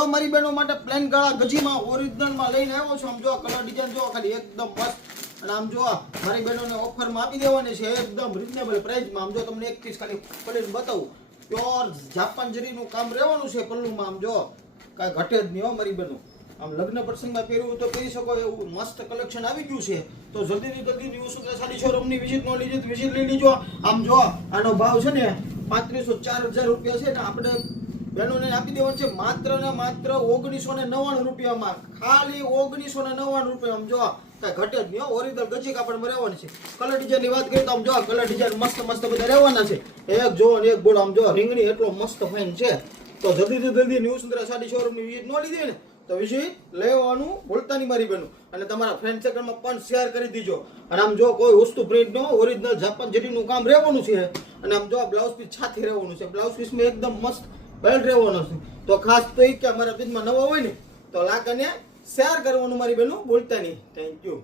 જો મારી બહેનો માટે પ્લેન ગળા ગજીમાં ઓરિજિનલમાં લઈને આવ્યો છું. આમ જો કલર ડિઝાઇન જો ખાલી એકદમ મસ્ત. અને આમ જો મારી બહેનોને ઓફરમાં આપી દેવાની છે એકદમ રિઝનેબલ પ્રાઇસમાં. આમ જો તમને એક પીસ ખાલી પડીને બતાવું. પ્યોર જાપાન જરીનું કામ રહેવાનું છે પલ્લુમાં. આમ જો કાંઈ ઘટે જ નહીં હો મારી બહેનો. આમ લગ્ન પ્રસંગમાં પહેરવું તો પહેરી શકો એવું મસ્ત કલેક્શન આવી ગયું છે. તો જલ્દીથી જલ્દી ન્યૂ સુંદર સાડી શોરૂમની વિઝિટ નો લીધી વિઝિટ લઈ લીજો. આમ જો આનો ભાવ છે ને 3500 રૂપિયા છે ને આપણે બહેનોને આપી દેવાનું છે માત્ર ને માત્ર 1999 રૂપિયામાં. ખાલી 1999 રૂપિયા. આમ જો કાંઈ ઘટે જ નહીં. ઓરિજિનલ ગજી કાપડમાં રહેવાનું છે. કલર ડિઝાઇનની વાત કરીએ તો આમ જો કલર ડિઝાઇન મસ્ત મસ્ત બધા રહેવાના છે. એક જો ને એક બોર્ડ. આમ જો રીંગણી એટલો મસ્ત ફાઇન છે. તો જલ્દીથી જલ્દી ન્યૂ સુંદર સાડી શોરૂમની વિઝિટ ન લીધી ને તો વિઝિટ લેવાનું ભૂલતા નહીં મારી બહેનો. અને તમારા ફ્રેન્ડ સર્કલમાં પણ શેર કરી દીજો. અને આમ જો કોઈ વસ્તુ પ્રિન્ટ નો ઓરિજિનલ જાપાન જરીનું કામ રહેવાનું છે. અને આમ જો બ્લાઉઝ પીસ છાથી રહેવાનું છે. બ્લાઉઝ પીસમાં એકદમ મસ્ત બેલ્ટ રહેવાનો છે. તો ખાસ તો એ કે અમારા પેજમાં નવા હોય ને તો લાઈક અને શેર કરવાનું મારી બહેનો ભૂલતા નહીં. Thank you.